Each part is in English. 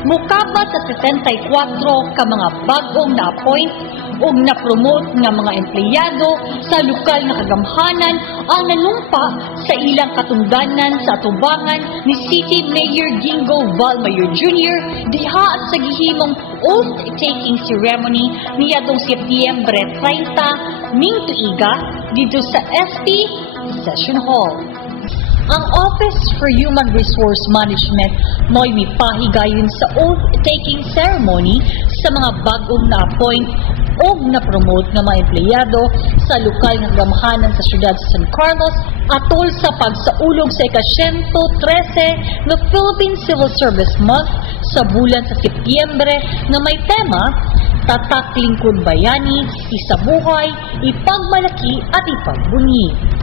Mukaba sa 74 ka mga bagong na-appoint o na-promote nga mga empleyado sa lokal nga kagamhanan ang nanumpa sa ilang katungdanan sa atubangan ni City Mayor Gingo Valmayor Jr. diha sa gihimong oath-taking ceremony niyadong Setyembre 30 ning tuiga dito sa SP Session Hall. Ang Office for Human Resource Management mo'y mipahigayon sa oath-taking ceremony sa mga bagong na-appoint o na-promote nga mga empleyado sa lokal nga gamhanan sa syudad sa San Carlos atol sa pagsaulog sa ika-113 na Philippine Civil Service Month sa bulan sa Setyembre na may tema Tatak Lingkod Bayani, Isabuhay, Ipagmalaki at Ipagbunyi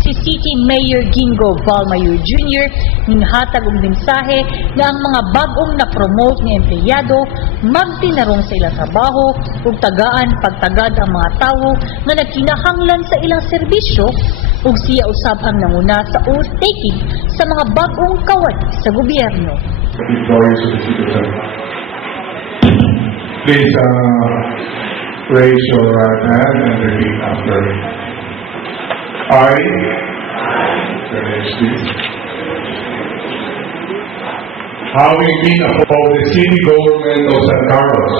si City Mayor Gingo Valmayor Jr. ninhatag og mensahe nga ang mga bagong na-promote nga empleyado magtinarong sa ilang trabaho ug tagaan pagtagad ang mga tawo nga nagkinahanglan sa ilang serbisyo ug siya usab ang nanguna sa oath taking sa mga bagong kawani sa gobyerno. Please uh, raise your right hand and repeat after me. I, Ganesh having been of the city government of San Carlos,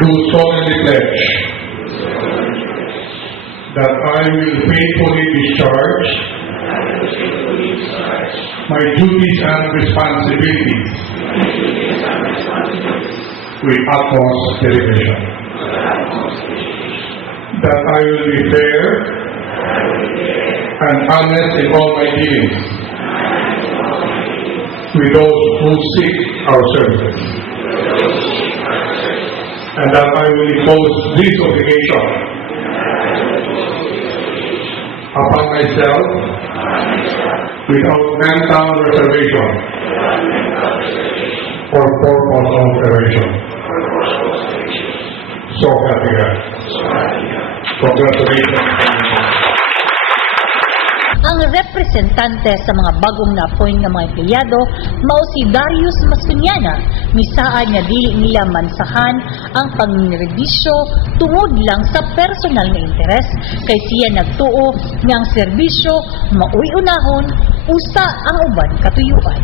do solemnly pledge that I will faithfully discharge my duties and responsibilities. with utmost dedication. That I will be fair and honest in all my dealings with those who seek our services. And that I will impose this obligation upon myself without mental reservation or purpose of evasion. So me God. Congratulations. Ang representante sa mga bagong na-appoint nga mga empleyado mao si Darius Masunyana misaan nga dili nila mansahan ang pangrebisyo tungod lang sa personal nga interes kay siya nagtuo nga ang serbisyo maoy unahon usa ang uban katuyuan.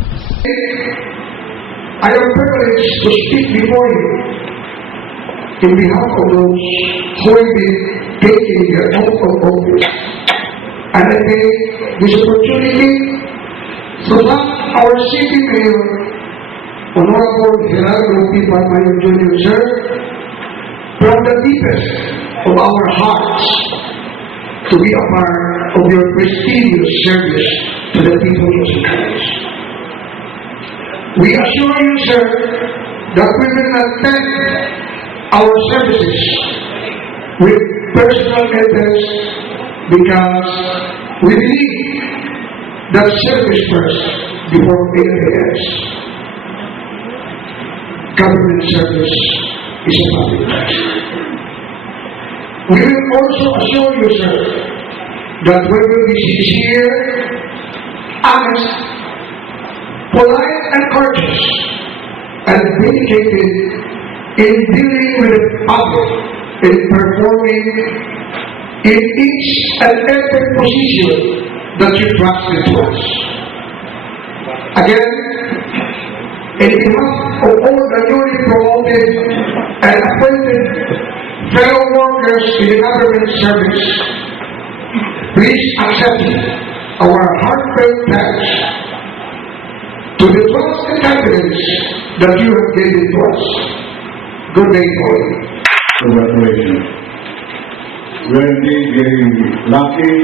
I am privileged to speak before you in behalf of those who will be taking oath of office. And I take this opportunity to thank our city mayor, Honorable Gerardo P. Mayor Jr. Sir, from the deepest of our hearts to be a part of your prestigious service to the people of San Carlos. We assure you, sir, that we will not take our services with personal methods because we believe that service first before anything else. Government service is a public trust. We will also assure you, sir, that we will be sincere, honest, polite and courteous, and dedicated in dealing with the public, in performing in each and every position that you trusted to us. Again, in behalf of all the newly promoted and appointed fellow workers in the government service, please accept our heartfelt thanks to the trust and confidence that you have given to us. Good day to all. Congratulations. We're indeed very lucky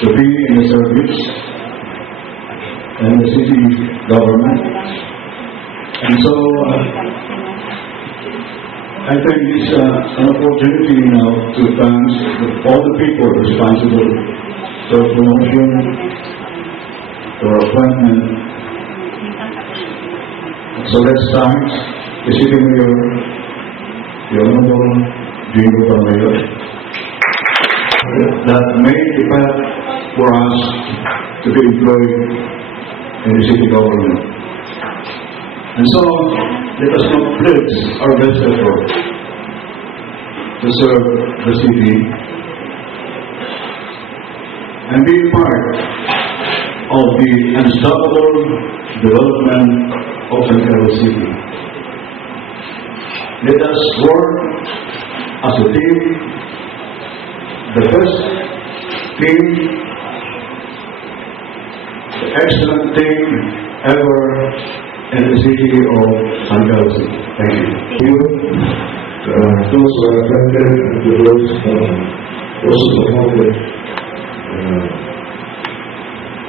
to be in the service and the city government. And so, uh, I think it's uh, an opportunity now to thank all the people responsible for promotion, for appointment. So let's thank the city mayor, Honorable Jingo Pamayo, that made the path for us to be employed in the city government. And so, let us not pledge our best effort to serve the city and be part of the unstoppable development of Carlos City. Let us work as a team, the best team, the excellent team ever in the city of San City. Thank you. you, uh, those who are affected, and to those, uh, also promoted. Uh,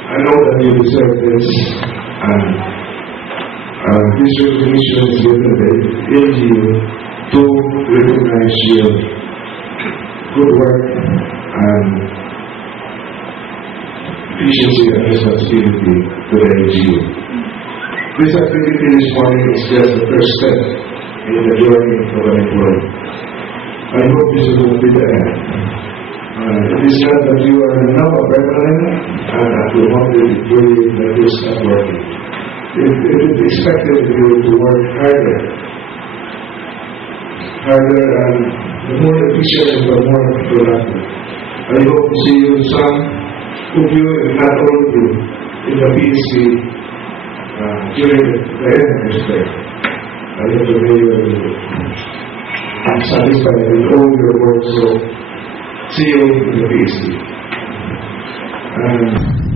I know that you deserve this, and recognition is given in you to recognize your good work and efficiency and responsibility to the NGO. This activity this morning is just the first step in the journey of an employee. I hope this will be the end. Uh, it is not that you are now a permanent and that you want to do it that is not working. It, is expected of you to work harder. Harder and the more efficient and the more productive. I hope to see you some of you, if not all of you, in the PSC uh, during the end of this day. I hope the mayor will I'm satisfied with all your work, so see you in the PSC. Um,